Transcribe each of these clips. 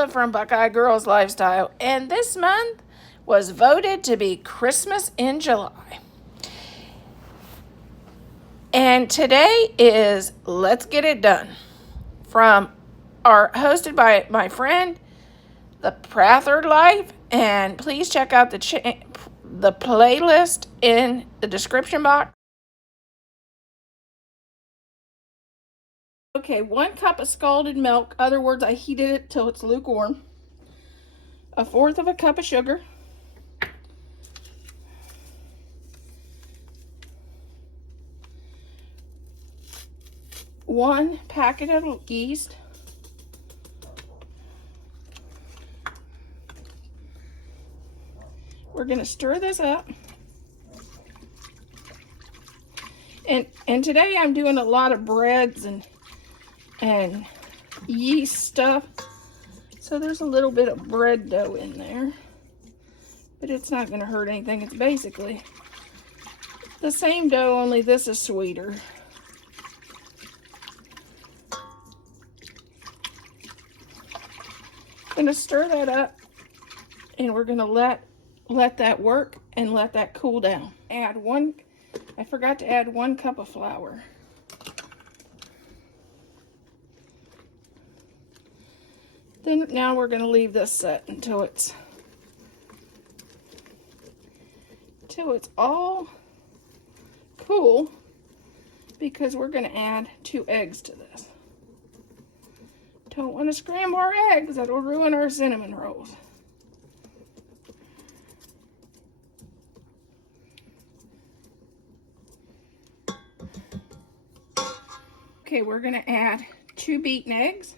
Paula from Buckeye Girls Lifestyle, and this month was voted to be Christmas in July. And today is Let's Get It Done hosted by my friend, The Prathard Life, and please check out the playlist in the description box. Okay, 1 cup of scalded milk. Other words, I heated it till it's lukewarm. 1/4 of a cup of sugar. 1 packet of yeast. We're going to stir this up. And today I'm doing a lot of breads and yeast stuff. So there's a little bit of bread dough in there. But it's not going to hurt anything. It's basically the same dough, only this is sweeter. Going to stir that up, and we're going to let that work and let that cool down. I forgot to add 1 cup of flour. Then now we're going to leave this set until it's all cool, because we're going to add 2 eggs to this. Don't want to scramble our eggs. That'll ruin our cinnamon rolls. Okay, we're going to add 2 beaten eggs.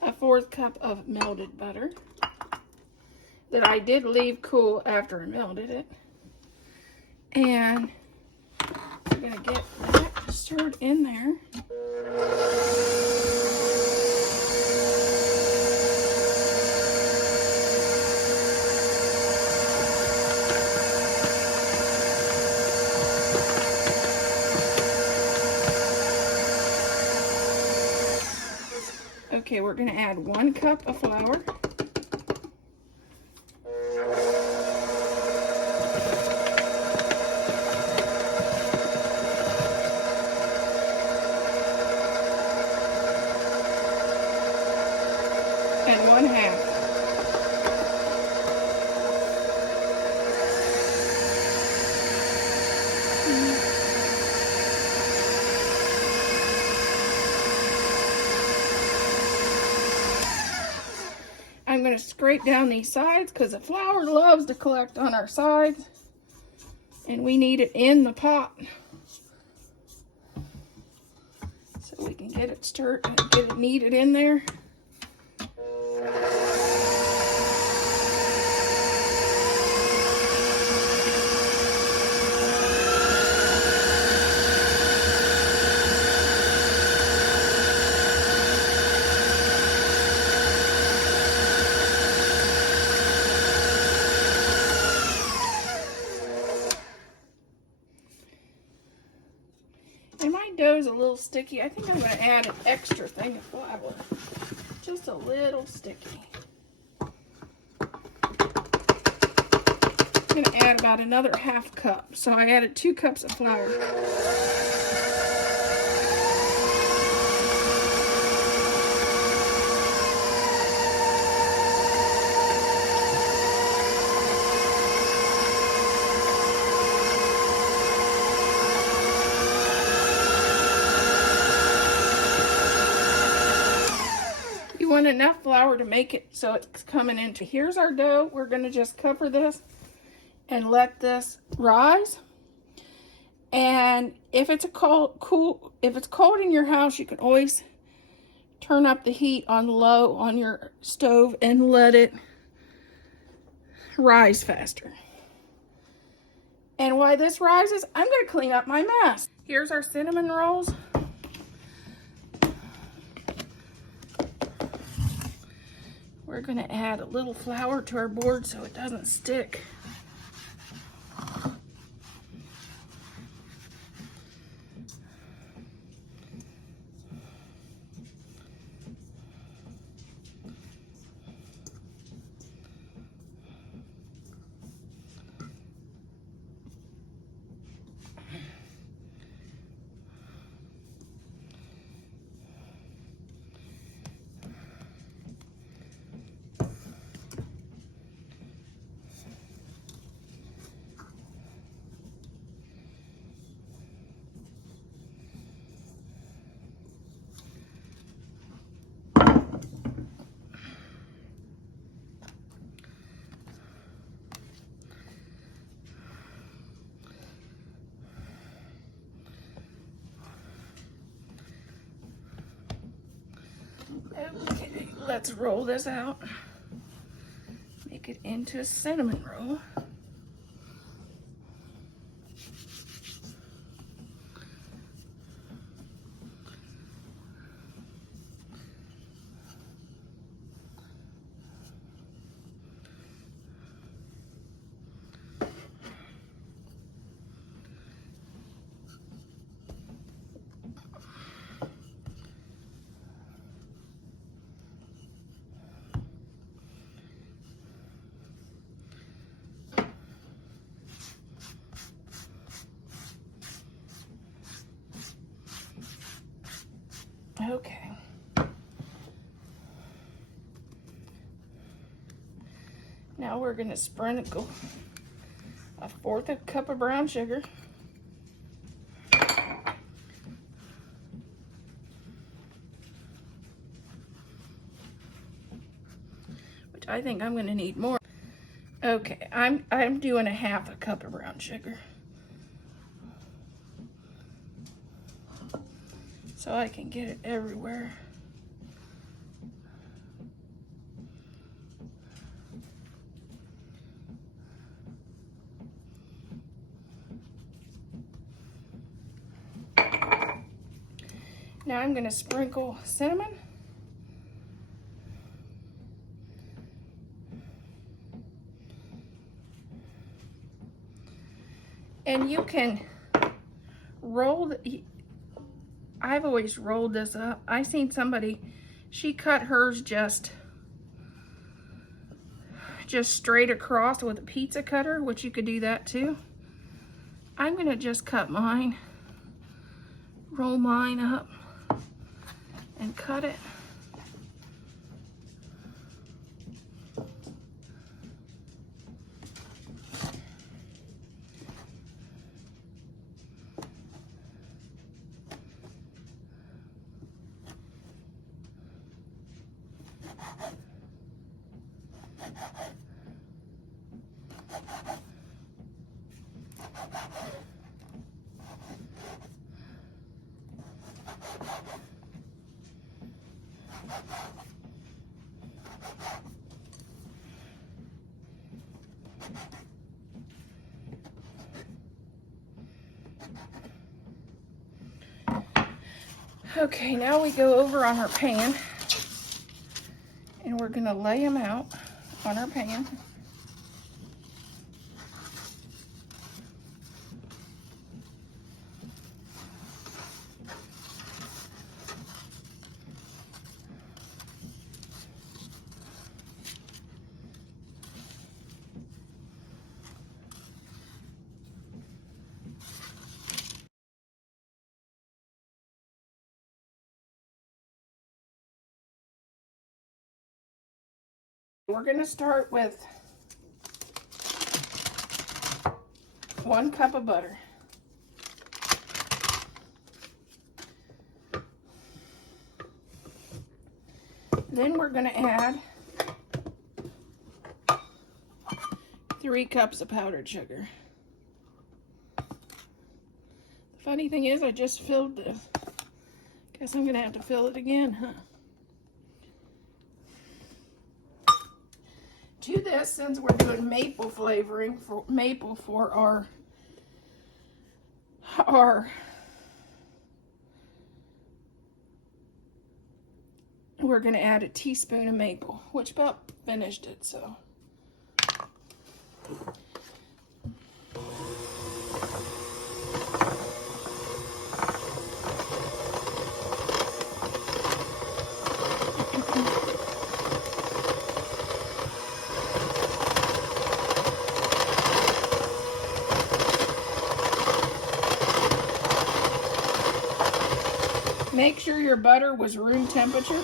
A 1/4 cup of melted butter that I did leave cool after I melted it. And we're going to get that stirred in there. Okay, we're going to add 1 cup of flour. And 1/2. I'm going to scrape down these sides because the flour loves to collect on our sides, and we need it in the pot so we can get it stirred and get it kneaded in there. And my dough's a little sticky. I think I'm going to add an extra thing of flour. Just a little sticky. I'm going to add about another 1/2 cup. So I added 2 cups of flour. You want enough flour to make it so it's coming into. Here's our dough. We're going to just cover this and let this rise. And if it's cold in your house, you can always turn up the heat on low on your stove and let it rise faster. And while this rises, I'm going to clean up my mess. Here's our cinnamon rolls. We're going to add a little flour to our board so it doesn't stick. Okay, let's roll this out. Make it into a cinnamon roll. Okay. Now we're going to sprinkle a 1/4 cup of brown sugar. Which I think I'm going to need more. Okay, I'm doing a 1/2 cup of brown sugar. So I can get it everywhere. Now I'm going to sprinkle cinnamon. And you can roll I've always rolled this up. I seen somebody, she cut hers just straight across with a pizza cutter, which you could do that too. I'm gonna just cut mine, roll mine up, and cut it. Okay, now we go over on our pan, and we're gonna lay them out on our pan. We're gonna start with 1 cup of butter. Then we're gonna add 3 cups of powdered sugar. The funny thing is I just filled this. Guess I'm gonna have to fill it again, huh? To this, since we're doing maple flavoring for maple for our we're gonna add a teaspoon of maple, which about finished it, so. Make sure your butter was room temperature.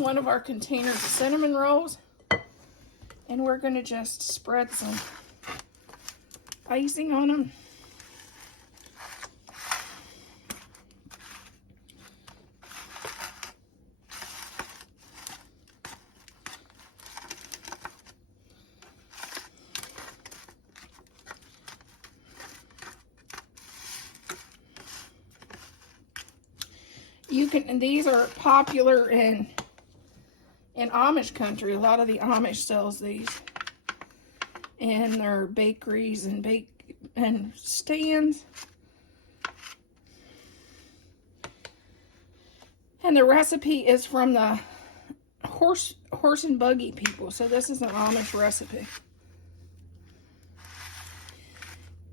one of our containers of cinnamon rolls. And we're going to just spread some icing on them. And these are popular in Amish country. A lot of the Amish sells these in their bakeries and stands. And the recipe is from the horse and buggy people. So this is an Amish recipe.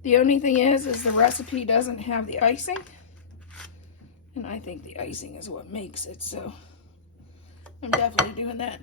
The only thing is the recipe doesn't have the icing. And I think the icing is what makes it, so I'm definitely doing that.